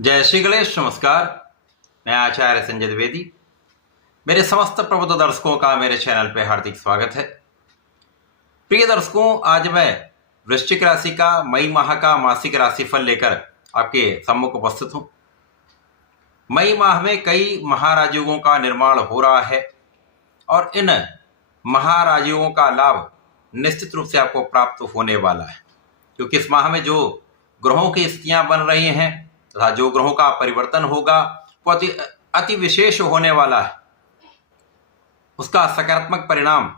जय श्री गणेश। नमस्कार, मैं आचार्य संजय द्विवेदी। मेरे समस्त प्रबुद्ध दर्शकों का मेरे चैनल पे हार्दिक स्वागत है। प्रिय दर्शकों, आज मैं वृश्चिक राशि का मई माह का मासिक राशिफल लेकर आपके सम्मुख उपस्थित हूँ। मई माह में कई महाराजयोगों का निर्माण हो रहा है और इन महाराजयोगों का लाभ निश्चित रूप से आपको प्राप्त होने वाला है, क्योंकि इस माह में जो ग्रहों की स्थितियां बन रही हैं तथा जो ग्रहों का परिवर्तन होगा वो अति विशेष होने वाला है। उसका सकारात्मक परिणाम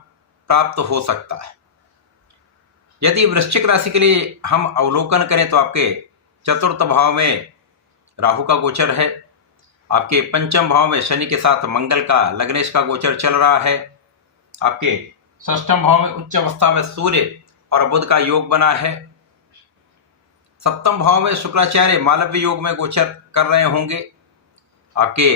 प्राप्त हो सकता है। यदि वृश्चिक राशि के लिए हम अवलोकन करें तो आपके चतुर्थ भाव में राहु का गोचर है, आपके पंचम भाव में शनि के साथ मंगल का लग्नेश का गोचर चल रहा है, आपके षष्ठम भाव में उच्च अवस्था में सूर्य और बुध का योग बना है, सप्तम भाव में शुक्राचार्य मालव्य योग में गोचर कर रहे होंगे, आपके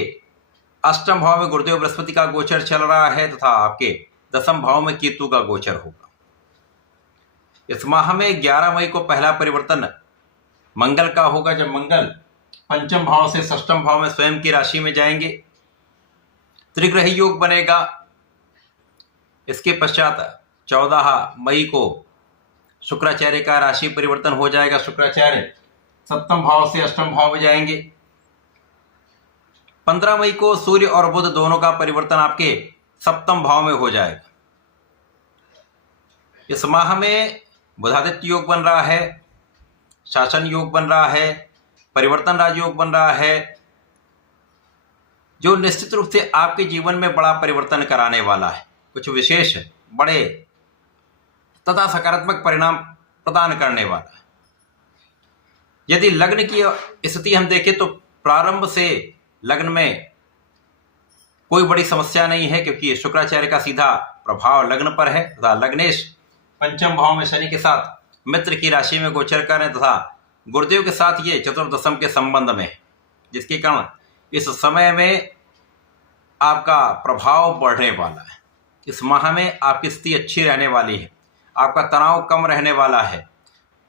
अष्टम भाव में गुरुदेव बृहस्पति का गोचर चल रहा है तथा आपके दसम भाव में केतु का गोचर होगा। इस माह में 11 मई को पहला परिवर्तन मंगल का होगा, जब मंगल पंचम भाव से षष्ठम भाव में स्वयं की राशि में जाएंगे। त्रिग्रही योग बनेगा। इसके पश्चात 14 मई को शुक्राचार्य का राशि परिवर्तन हो जाएगा। शुक्राचार्य सप्तम भाव से अष्टम भाव में जाएंगे। 15 मई को सूर्य और बुध दोनों का परिवर्तन आपके सप्तम भाव में हो जाएगा। इस माह में बुधादित्य योग बन रहा है, शासन योग बन रहा है, परिवर्तन राजयोग बन रहा है, जो निश्चित रूप से आपके जीवन में बड़ा परिवर्तन कराने वाला है, कुछ विशेष बड़े तथा सकारात्मक परिणाम प्रदान करने वाला है। यदि लग्न की स्थिति हम देखें तो प्रारंभ से लग्न में कोई बड़ी समस्या नहीं है, क्योंकि शुक्राचार्य का सीधा प्रभाव लग्न पर है तथा लग्नेश पंचम भाव में शनि के साथ मित्र की राशि में गोचर कर रहे तथा गुरुदेव के साथ ये चतुर्दशम के संबंध में है, जिसके कारण इस समय में आपका प्रभाव बढ़ने वाला है। इस माह में आपकी स्थिति अच्छी रहने वाली है, आपका तनाव कम रहने वाला है,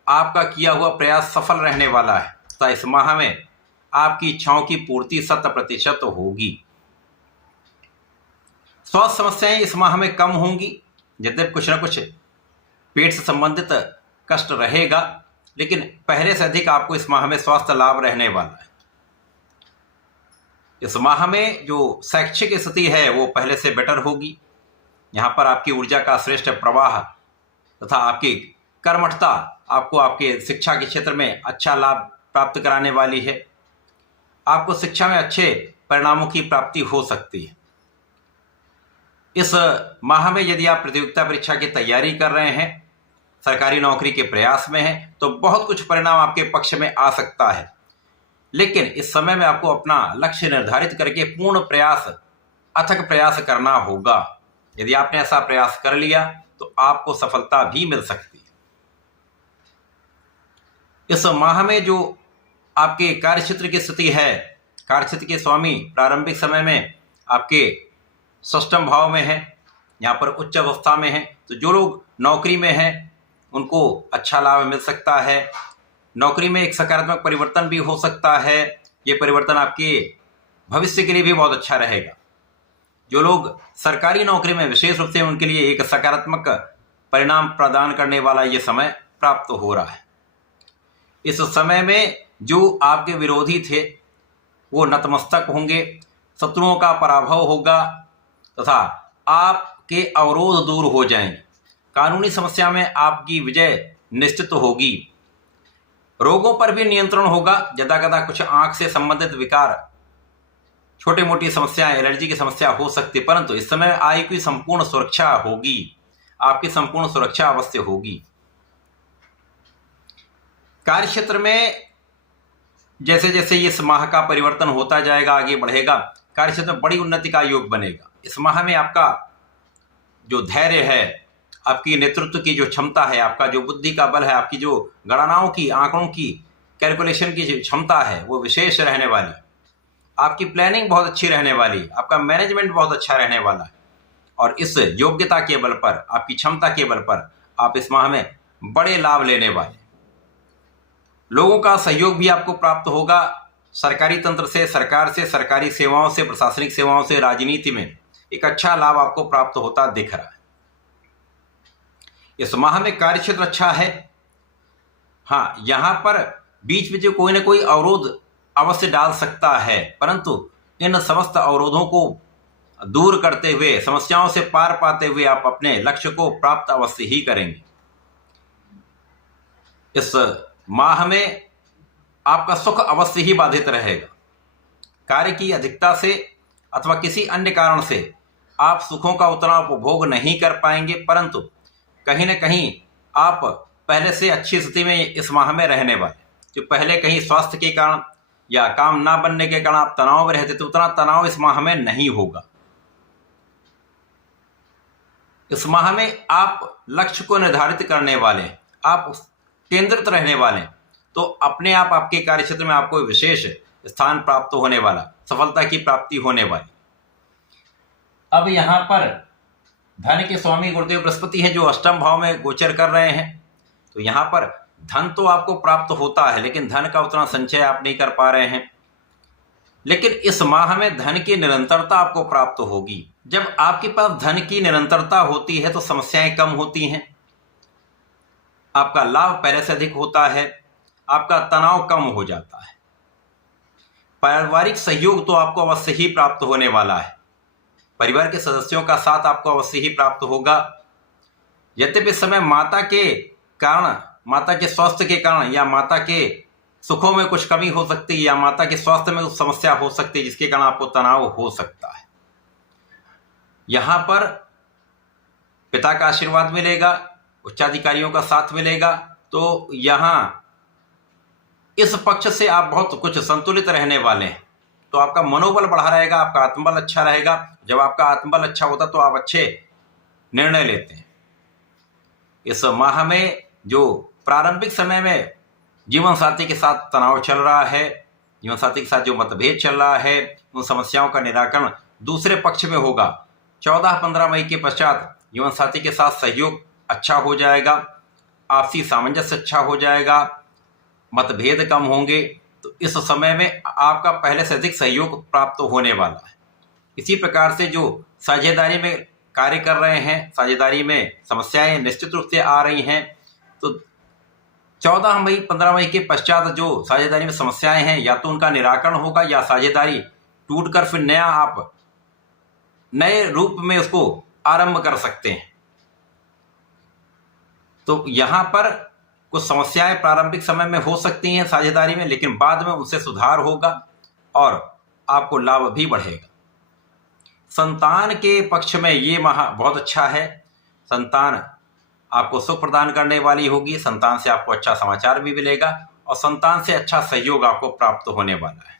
आपका किया हुआ प्रयास सफल रहने वाला है तथा इस माह में आपकी इच्छाओं की पूर्ति 100% होगी। स्वास्थ्य समस्याएं इस माह में कम होंगी। यद्यपि कुछ न कुछ पेट से संबंधित कष्ट रहेगा, लेकिन पहले से अधिक आपको इस माह में स्वास्थ्य लाभ रहने वाला है। इस माह में जो शैक्षिक स्थिति है वो पहले से बेटर होगी। यहाँ पर आपकी ऊर्जा का श्रेष्ठ प्रवाह तथा आपकी कर्मठता आपको आपके शिक्षा के क्षेत्र में अच्छा लाभ प्राप्त कराने वाली है। आपको शिक्षा में अच्छे परिणामों की प्राप्ति हो सकती है। इस माह में यदि आप प्रतियोगिता परीक्षा की तैयारी कर रहे हैं, सरकारी नौकरी के प्रयास में हैं, तो बहुत कुछ परिणाम आपके पक्ष में आ सकता है। लेकिन इस समय में आपको अपना लक्ष्य निर्धारित करके पूर्ण प्रयास, अथक प्रयास करना होगा। यदि आपने ऐसा प्रयास कर लिया तो आपको सफलता भी मिल सकती है। इस माह में जो आपके कार्यक्षेत्र की स्थिति है, कार्यक्षेत्र के स्वामी प्रारंभिक समय में आपके षष्ठम भाव में है, यहाँ पर उच्च अवस्था में है, तो जो लोग नौकरी में हैं उनको अच्छा लाभ मिल सकता है। नौकरी में एक सकारात्मक परिवर्तन भी हो सकता है। ये परिवर्तन आपके भविष्य के लिए भी बहुत अच्छा रहेगा। जो लोग सरकारी नौकरी में विशेष रूप से उनके लिए एक सकारात्मक परिणाम प्रदान करने वाला ये समय प्राप्त हो रहा है। इस समय में जो आपके विरोधी थे वो नतमस्तक होंगे, शत्रुओं का पराभव होगा तथा आपके अवरोध दूर हो जाएंगे। कानूनी समस्या में आपकी विजय निश्चित होगी। रोगों पर भी नियंत्रण होगा। यदाकदा कुछ आंख से संबंधित विकार, छोटी मोटी समस्याएं, एलर्जी की समस्या हो सकती है, परंतु इस समय आय की संपूर्ण सुरक्षा होगी। आपकी संपूर्ण सुरक्षा अवश्य होगी। कार्यक्षेत्र में जैसे जैसे इस माह का परिवर्तन होता जाएगा, आगे बढ़ेगा, कार्यक्षेत्र में बड़ी उन्नति का योग बनेगा। इस माह में आपका जो धैर्य है, आपकी नेतृत्व की जो क्षमता है, आपका जो बुद्धि का बल है, आपकी जो गणनाओं की, आंकड़ों की, कैलकुलेशन की जो क्षमता है वो विशेष रहने वाली। आपकी प्लानिंग बहुत अच्छी रहने वाली, आपका मैनेजमेंट बहुत अच्छा रहने वाला है और इस योग्यता के बल पर, आपकी क्षमता के बल पर आप इस माह में बड़े लाभ लेने वाले। लोगों का सहयोग भी आपको प्राप्त होगा। सरकारी तंत्र से, सरकार से, सरकारी सेवाओं से, प्रशासनिक सेवाओं से, राजनीति में एक अच्छा लाभ आपको प्राप्त होता दिख रहा है। इस माह में कार्य क्षेत्र अच्छा है। हाँ, यहां पर बीच में जो कोई ना कोई अवरोध अवश्य डाल सकता है, परंतु इन समस्त अवरोधों को दूर करते हुए, समस्याओं से पार पाते हुए आप अपने लक्ष्य को प्राप्त अवश्य ही करेंगे। इस माह में आपका सुख अवश्य ही बाधित रहेगा। कार्य की अधिकता से अथवा किसी अन्य कारण से आप सुखों का उतना उपभोग नहीं कर पाएंगे, परंतु कहीं ना कहीं आप पहले से अच्छी स्थिति में इस माह में रहने वाले। जो पहले कहीं स्वास्थ्य के कारण या काम ना बनने के कारण आप तनाव में रहते थे, उतना तनाव इस माह में नहीं होगा। इस माह में आप लक्ष्य को निर्धारित करने वाले, आप केंद्रित रहने वाले, तो अपने आप आपके कार्य क्षेत्र में आपको विशेष स्थान प्राप्त होने वाला, सफलता की प्राप्ति होने वाली। अब यहां पर धन के स्वामी गुरुदेव बृहस्पति हैं, जो अष्टम भाव में गोचर कर रहे हैं। तो यहां पर धन तो आपको प्राप्त होता है, लेकिन धन का उतना संचय आप नहीं कर पा रहे हैं। लेकिन इस माह में धन की निरंतरता आपको प्राप्त होगी। जब आपके पास धन की निरंतरता होती है तो समस्याएं कम होती हैं, आपका लाभ पहले से अधिक होता है, आपका तनाव कम हो जाता है। पारिवारिक सहयोग तो आपको अवश्य ही प्राप्त होने वाला है। परिवार के सदस्यों का साथ आपको अवश्य ही प्राप्त होगा। यद्यपि इस समय माता के कारण, माता के स्वास्थ्य के कारण या माता के सुखों में कुछ कमी हो सकती है, या माता के स्वास्थ्य में कुछ समस्या हो सकती है, जिसके कारण आपको तनाव हो सकता है। यहां पर पिता का आशीर्वाद मिलेगा, उच्चाधिकारियों का साथ मिलेगा, तो यहां इस पक्ष से आप बहुत कुछ संतुलित रहने वाले हैं। तो आपका मनोबल बढ़ा रहेगा, आपका आत्मबल अच्छा रहेगा। जब आपका आत्मबल अच्छा होता तो आप अच्छे निर्णय लेते हैं। इस माह में जो प्रारंभिक समय में जीवन साथी के साथ तनाव चल रहा है, जीवन साथी के साथ जो मतभेद चल रहा है, उन समस्याओं का निराकरण दूसरे पक्ष में होगा। 14-15 मई के पश्चात जीवन साथी के साथ सहयोग अच्छा हो जाएगा, आपसी सामंजस्य अच्छा हो जाएगा, मतभेद कम होंगे। तो इस समय में आपका पहले से अधिक सहयोग प्राप्त होने वाला है। इसी प्रकार से जो साझेदारी में कार्य कर रहे हैं, साझेदारी में समस्याएं निश्चित रूप से आ रही हैं, तो 14 मई 15 मई के पश्चात जो साझेदारी में समस्याएं हैं, या तो उनका निराकरण होगा, या साझेदारी टूटकर फिर नया आप नए रूप में उसको आरंभ कर सकते हैं। तो यहां पर कुछ समस्याएं प्रारंभिक समय में हो सकती हैं साझेदारी में, लेकिन बाद में उनसे सुधार होगा और आपको लाभ भी बढ़ेगा। संतान के पक्ष में ये माह बहुत अच्छा है। संतान आपको सुख प्रदान करने वाली होगी, संतान से आपको अच्छा समाचार भी मिलेगा और संतान से अच्छा सहयोग आपको प्राप्त होने वाला है।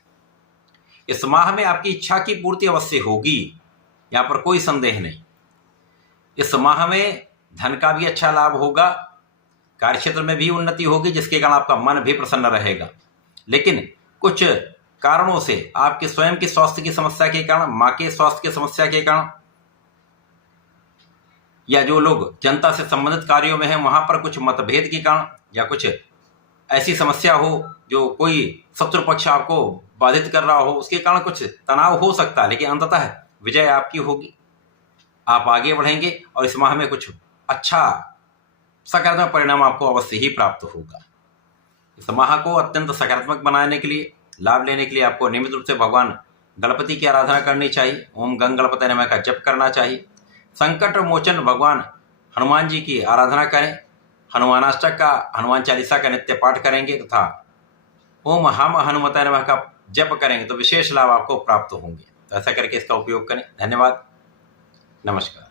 इस माह में आपकी इच्छा की पूर्ति अवश्य होगी, यहाँ पर कोई संदेह नहीं। इस माह में धन का भी अच्छा लाभ होगा, कार्यक्षेत्र में भी उन्नति होगी, जिसके कारण आपका मन भी प्रसन्न रहेगा। लेकिन कुछ कारणों से आपके स्वयं के स्वास्थ्य की समस्या के कारण, मां के स्वास्थ्य की समस्या के कारण, या जो लोग जनता से संबंधित कार्यों में हैं वहां पर कुछ मतभेद के कारण, या कुछ ऐसी समस्या हो जो कोई शत्रु पक्ष आपको बाधित कर रहा हो, उसके कारण कुछ तनाव हो सकता है। लेकिन अंततः विजय आपकी होगी, आप आगे बढ़ेंगे और इस माह में कुछ अच्छा सकारात्मक परिणाम आपको अवश्य ही प्राप्त होगा। इस माह को अत्यंत सकारात्मक बनाने के लिए, लाभ लेने के लिए आपको नियमित रूप से भगवान गणपति की आराधना करनी चाहिए। ओम गंग गणपति नमः का जप करना चाहिए। संकट मोचन भगवान हनुमान जी की आराधना करें। हनुमानाष्टक का, हनुमान चालीसा का नित्य पाठ करेंगे तथा ओम हम हनुमते नमः का जप करेंगे तो विशेष लाभ आपको प्राप्त होंगे। तो ऐसा करके इसका उपयोग करें। धन्यवाद, नमस्कार।